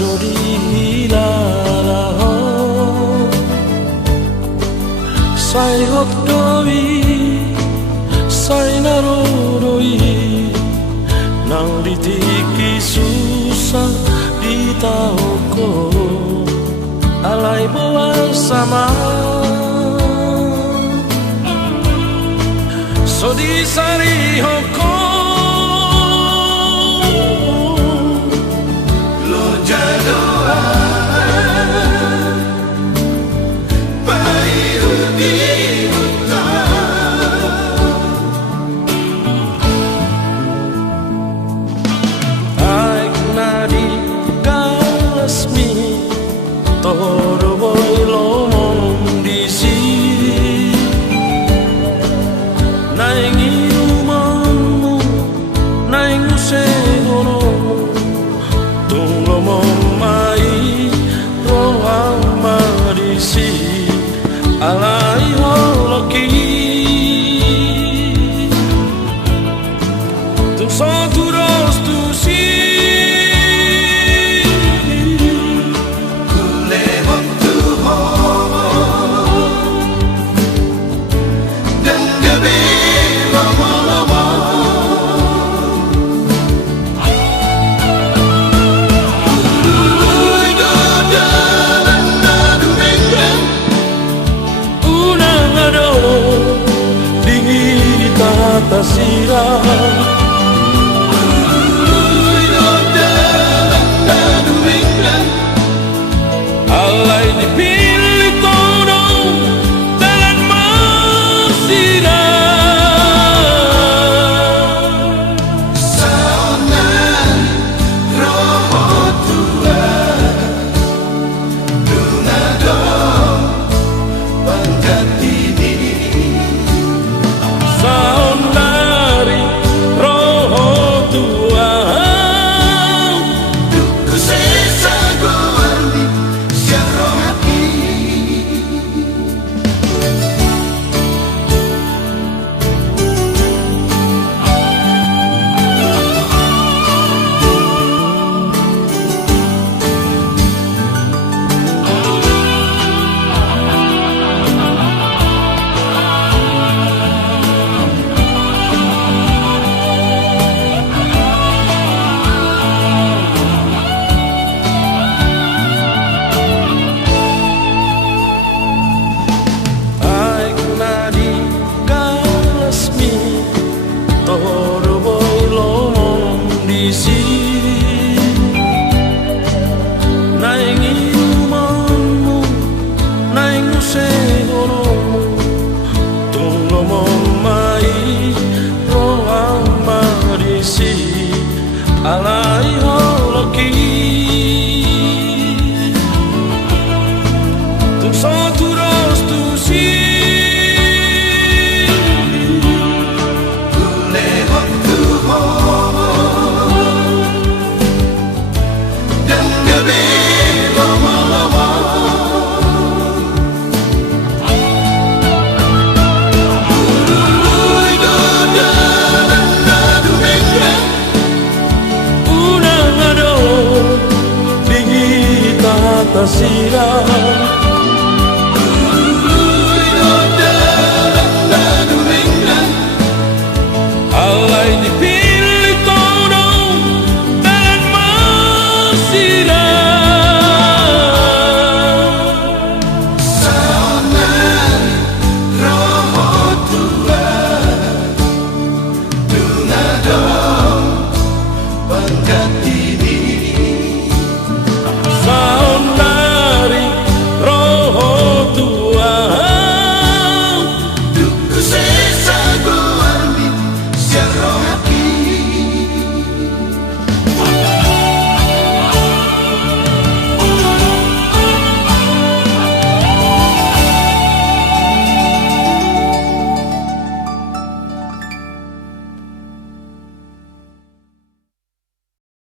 dodi hilala ho sai hot doi sai naroroi nang ditiki susah di tauko alai bawa sama so di sari hoko toro boy lomong disi naing inumanmu naing usegono tung lomong mai rohang marisi alai holoki tung so turos tu si Tasirah alai dipilih todo dalam masirah saonan roho tua dunado pangkati toro boy lomong disi naing inumanmu naing usegonomu tung lomong mai rohang marisi alai holoki tung so turos tu si tasirah